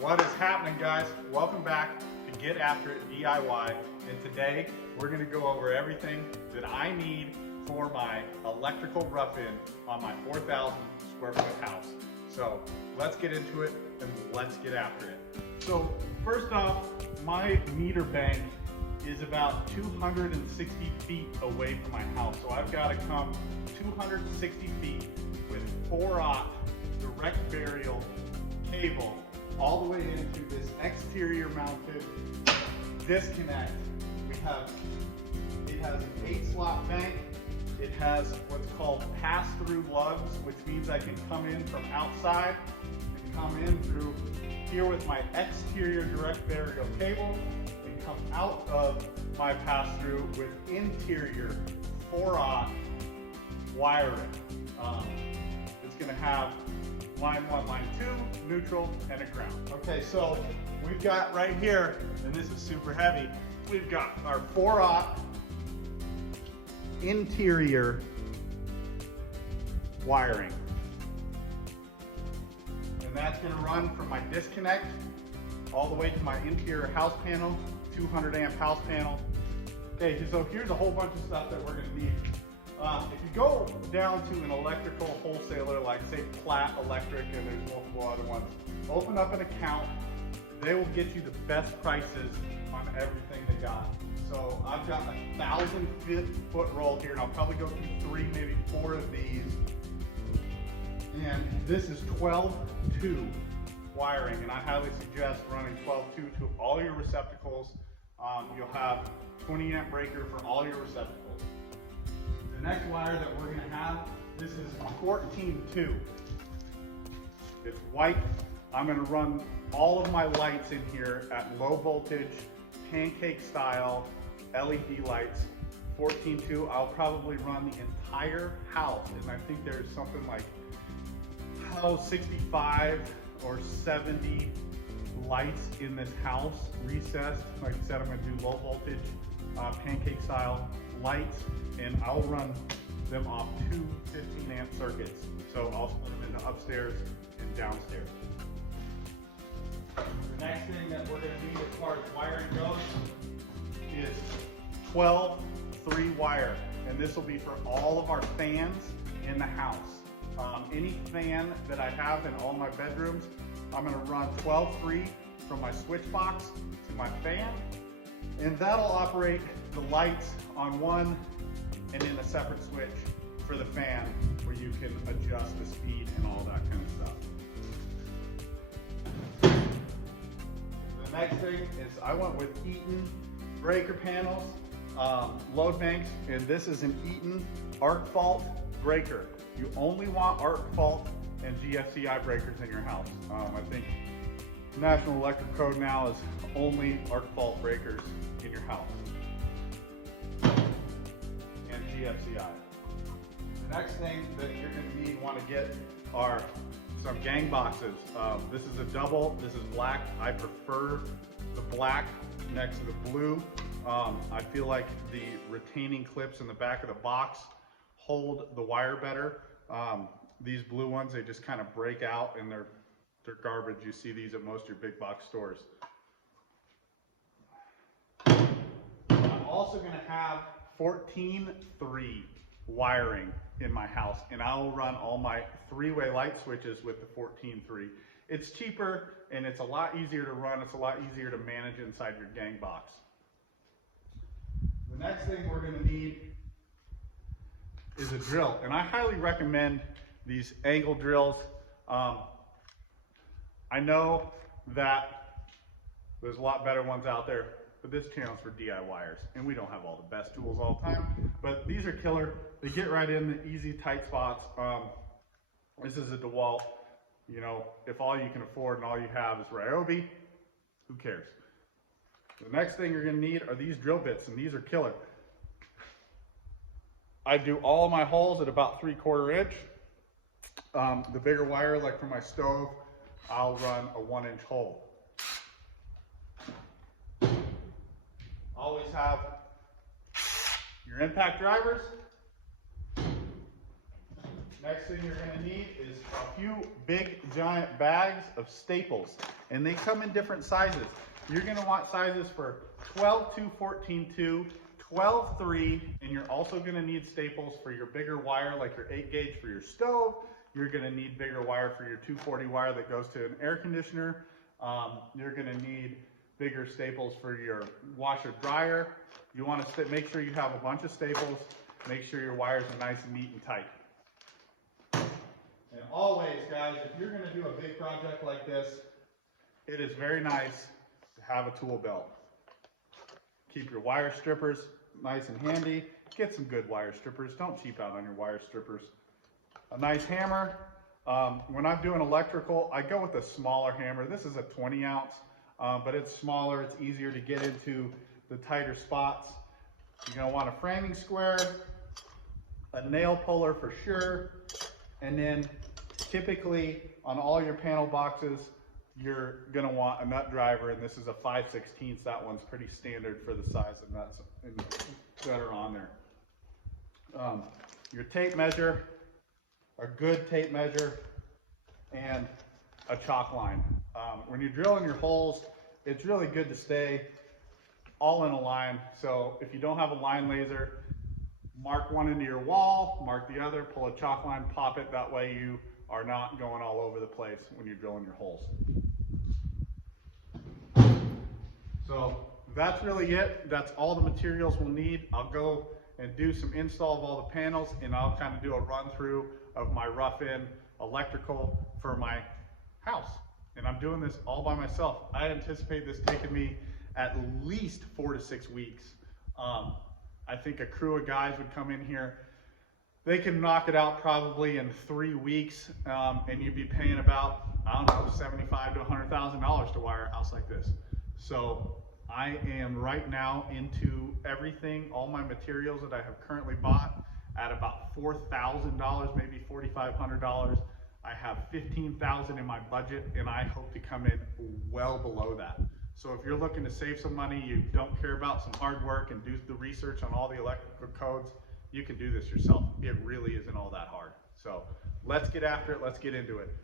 What is happening, guys? Welcome back to Get After It DIY, and today we're going to go over everything that I need for my electrical rough-in on my 4,000 square foot house. So let's get into it and let's get after it. So first off, my meter bank is about 260 feet away from my house. So I've got to come 260 feet with 4/0 direct burial cable all the way into this exterior mounted disconnect. It has an 8-slot bank. It has what's called pass-through lugs, which means I can come in from outside and come in through here with my exterior direct burial cable and come out of my pass-through with interior 4/0 wiring. It's going to have line 1, line 2, neutral, and a ground. Okay, so we've got right here, and this is super heavy, we've got our 4/0 interior wiring. And that's gonna run from my disconnect all the way to my interior house panel, 200 amp house panel. Okay, so here's a whole bunch of stuff that we're gonna need. If you go down to an electrical wholesaler like say Platt Electric, and there's multiple other ones, open up an account. They will get you the best prices on everything they got. So I've got a 1,000-foot roll here, and I'll probably go through 3, maybe 4 of these. And this is 12-2 wiring, and I highly suggest running 12-2 to all your receptacles. You'll have 20 amp breaker for all your receptacles. The next wire that we're going to have, this is 14-2. It's white. I'm going to run all of my lights in here at low voltage, pancake style LED lights, 14-2. I'll probably run the entire house, and I think there's something like 65 or 70 lights in this house recessed. Like I said, I'm going to do low voltage, pancake style lights, and I'll run them off 2 15 amp circuits. So I'll split them into upstairs and downstairs. The next thing that we're going to need as far as wiring goes is 12-3 wire, and this will be for all of our fans in the house. Any fan that I have in all my bedrooms, I'm going to run 12-3 from my switch box to my fan, and that'll operate the lights on one and in a separate switch for the fan, where you can adjust the speed and all that kind of stuff. The next thing is I went with Eaton breaker panels, load banks, and this is an Eaton arc fault breaker. You only want arc fault and GFCI breakers in your house. I think National Electric Code now is only arc fault breakers in your house. And GFCI. The next thing that you're going to want to get are some gang boxes. This is a double, this is black. I prefer the black next to the blue. I feel like the retaining clips in the back of the box hold the wire better. These blue ones, they just kind of break out, and they're garbage. You see these at most of your big box stores. I'm also going to have 14-3 wiring in my house, and I will run all my 3-way light switches with the 14-3. It's cheaper, and it's a lot easier to run. It's a lot easier to manage inside your gang box. The next thing we're going to need is a drill, and I highly recommend these angle drills. I know that there's a lot better ones out there, but this channel's for DIYers, and we don't have all the best tools all the time, but these are killer. They get right in the easy tight spots. This is a DeWalt. You know, if all you can afford and all you have is Ryobi, who cares? The next thing you're gonna need are these drill bits, and these are killer. I do all my holes at about 3/4 inch. The bigger wire, like for my stove, I'll run a 1-inch hole. Always have your impact drivers, Next thing you're going to need is a few big giant bags of staples, and they come in different sizes. You're going to want sizes for 12-2, 14-2, 12-3, and you're also going to need staples for your bigger wire, like your 8 gauge for your stove. You're going to need bigger wire for your 240 wire that goes to an air conditioner. You're going to need bigger staples for your washer dryer. You want to make sure you have a bunch of staples. Make sure your wires are nice and neat and tight. And always, guys, if you're going to do a big project like this, it is very nice to have a tool belt. Keep your wire strippers nice and handy. Get some good wire strippers. Don't cheap out on your wire strippers. A nice hammer. When I'm doing electrical, I go with a smaller hammer. This is a 20 ounce, but it's smaller. It's easier to get into the tighter spots. You're going to want a framing square, a nail puller for sure, and then typically on all your panel boxes, you're going to want a nut driver, and this is a 5/16. That one's pretty standard for the size of nuts that are on there. Your tape measure, a good tape measure, and a chalk line. When you're drilling your holes, it's really good to stay all in a line. So if you don't have a line laser, mark one into your wall, mark the other, pull a chalk line, pop it. That way you are not going all over the place when you're drilling your holes. So that's really it. That's all the materials we'll need. I'll go and do some install of all the panels, and I'll kind of do a run through of my rough-in electrical for my house. And I'm doing this all by myself. I anticipate this taking me at least 4 to 6 weeks. I think a crew of guys would come in here. They can knock it out probably in 3 weeks, and you'd be paying about, I don't know, $75,000 to $100,000 to wire a house like this. So I am right now into everything, all my materials that I have currently bought at about $4,000, maybe $4,500. I have $15,000 in my budget, and I hope to come in well below that. So if you're looking to save some money, you don't care about some hard work and do the research on all the electrical codes, you can do this yourself. It really isn't all that hard. So let's get after it. Let's get into it.